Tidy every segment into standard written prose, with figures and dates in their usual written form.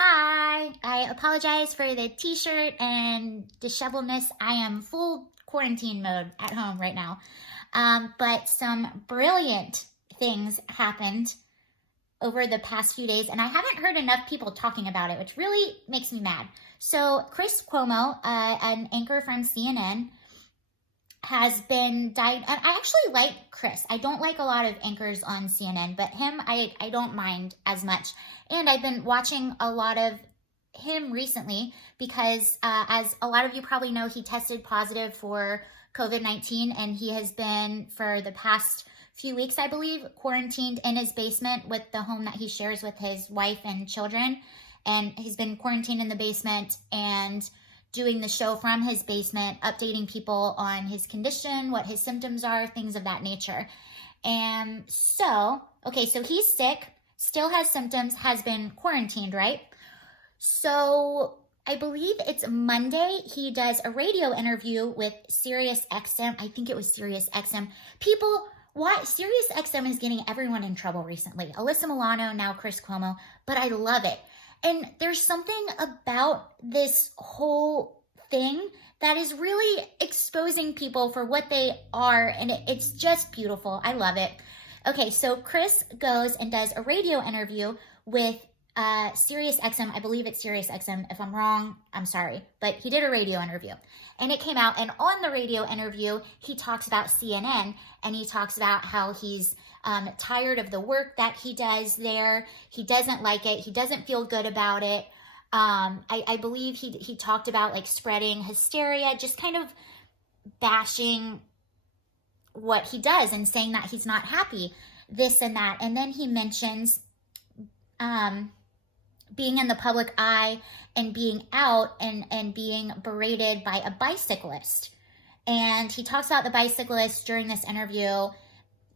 Hi, I apologize for the t-shirt and disheveledness. I am full quarantine mode at home right now. But some brilliant things happened over the past few days, and I haven't heard enough people talking about it, which really makes me mad. So Chris Cuomo, an anchor from CNN, has been died. And I actually like Chris. I don't like a lot of anchors on CNN, but him, I don't mind as much. And I've been watching a lot of him recently because, as a lot of you probably know, he tested positive for COVID-19, and he has been, for the past few weeks, I believe, quarantined in his basement with the home that he shares with his wife and children. And he's been quarantined in the basement and doing the show from his basement, updating people on his condition, what his symptoms are, things of that nature. And so, okay, so he's sick, still has symptoms, has been quarantined, right? So I believe it's Monday, he does a radio interview with Sirius XM. I think it was Sirius XM. People, why? Sirius XM is getting everyone in trouble recently. Alyssa Milano, now Chris Cuomo, but I love it. And there's something about this whole thing that is really exposing people for what they are, and it's just beautiful. I love it. Okay, so Chris goes and does a radio interview with Sirius XM. I believe it's Sirius XM. If I'm wrong, I'm sorry. But he did a radio interview, and it came out, and on the radio interview, he talks about CNN, and he talks about how he's tired of the work that he does there. He doesn't like it. He doesn't feel good about it. I believe he talked about like spreading hysteria, just kind of bashing what he does and saying that he's not happy, this and that. And then he mentions being in the public eye and being out and being berated by a bicyclist. And he talks about the bicyclist during this interview.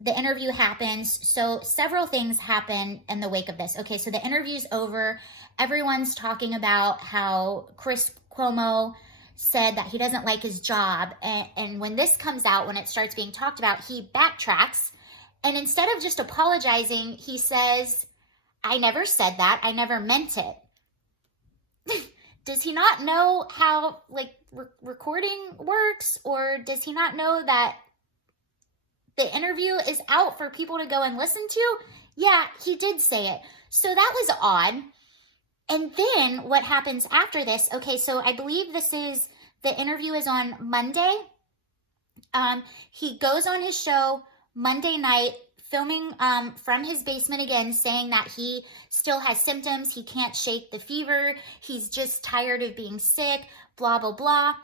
The interview happens, so several things happen in the wake of this. Okay, so the interview's over. Everyone's talking about how Chris Cuomo said that he doesn't like his job. And when this comes out, when it starts being talked about, he backtracks. And instead of just apologizing, he says, I never said that. I never meant it. Does he not know how, like, recording works? Or does he not know that the interview is out for people to go and listen to? Yeah, he did say it. So that was odd. And then what happens after this? Okay, so I believe the interview is on Monday. He goes on his show Monday night, filming from his basement again, saying that he still has symptoms. He can't shake the fever. He's just tired of being sick, blah, blah, blah.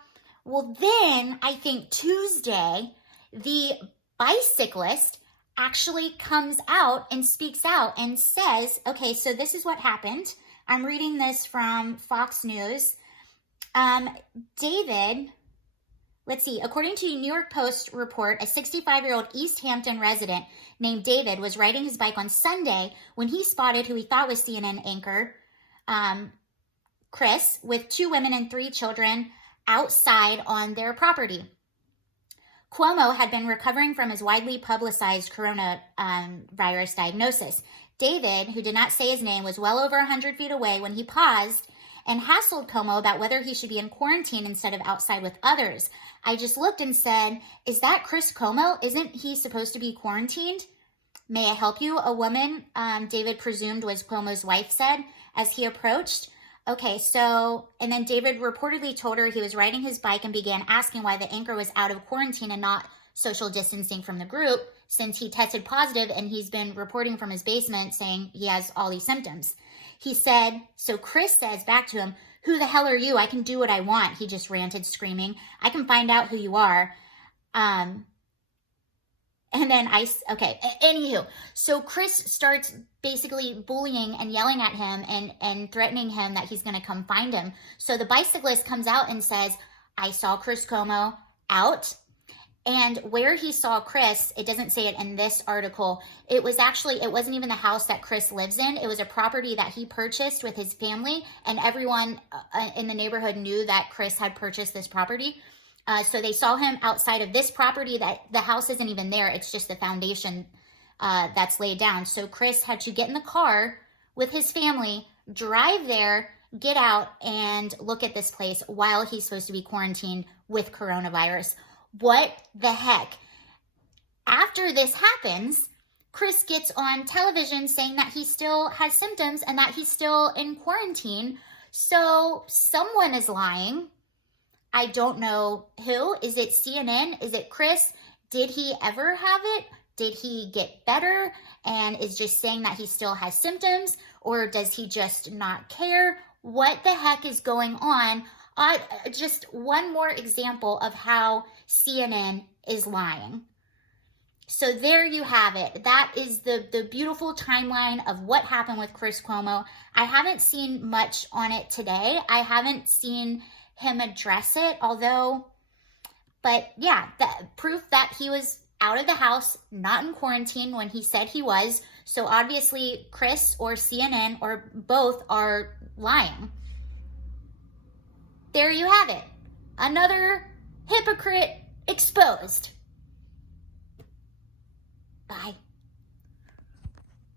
Well, then I think Tuesday, the bicyclist actually comes out and speaks out and says, okay, so this is what happened. I'm reading this from Fox News. David, let's see, according to a New York Post report, a 65-year-old East Hampton resident named David was riding his bike on Sunday when he spotted who he thought was CNN anchor, Chris, with 2 women and 3 children outside on their property. Cuomo had been recovering from his widely publicized coronavirus diagnosis. David, who did not say his name, was well over 100 feet away when he paused and hassled Cuomo about whether he should be in quarantine instead of outside with others. I just looked and said, is that Chris Cuomo? Isn't he supposed to be quarantined? May I help you? A woman, David presumed was Cuomo's wife, said as he approached. Okay, so, and then David reportedly told her he was riding his bike and began asking why the anchor was out of quarantine and not social distancing from the group, since he tested positive and he's been reporting from his basement saying he has all these symptoms. He said, so Chris says back to him, who the hell are you? I can do what I want. He just ranted, screaming. I can find out who you are. And then anywho, so Chris starts basically bullying and yelling at him and threatening him that he's going to come find him. So the bicyclist comes out and says, I saw Chris Cuomo out. And where he saw Chris, it doesn't say it in this article. It wasn't even the house that Chris lives in. It was a property that he purchased with his family. And everyone in the neighborhood knew that Chris had purchased this property. So they saw him outside of this property. That the house isn't even there. It's just the foundation that's laid down. So Chris had to get in the car with his family, drive there, get out, and look at this place while he's supposed to be quarantined with coronavirus. What the heck? After this happens, Chris gets on television saying that he still has symptoms and that he's still in quarantine. So someone is lying. I don't know who. Is it CNN? Is it Chris? Did he ever have it? Did he get better and is just saying that he still has symptoms? Or does he just not care? What the heck is going on? Just one more example of how CNN is lying. So there you have it. That is the beautiful timeline of what happened with Chris Cuomo. I haven't seen much on it today. I haven't seen him address it, but yeah, the proof that he was out of the house, not in quarantine when he said he was. So obviously Chris or CNN or both are lying. There you have it. Another hypocrite exposed.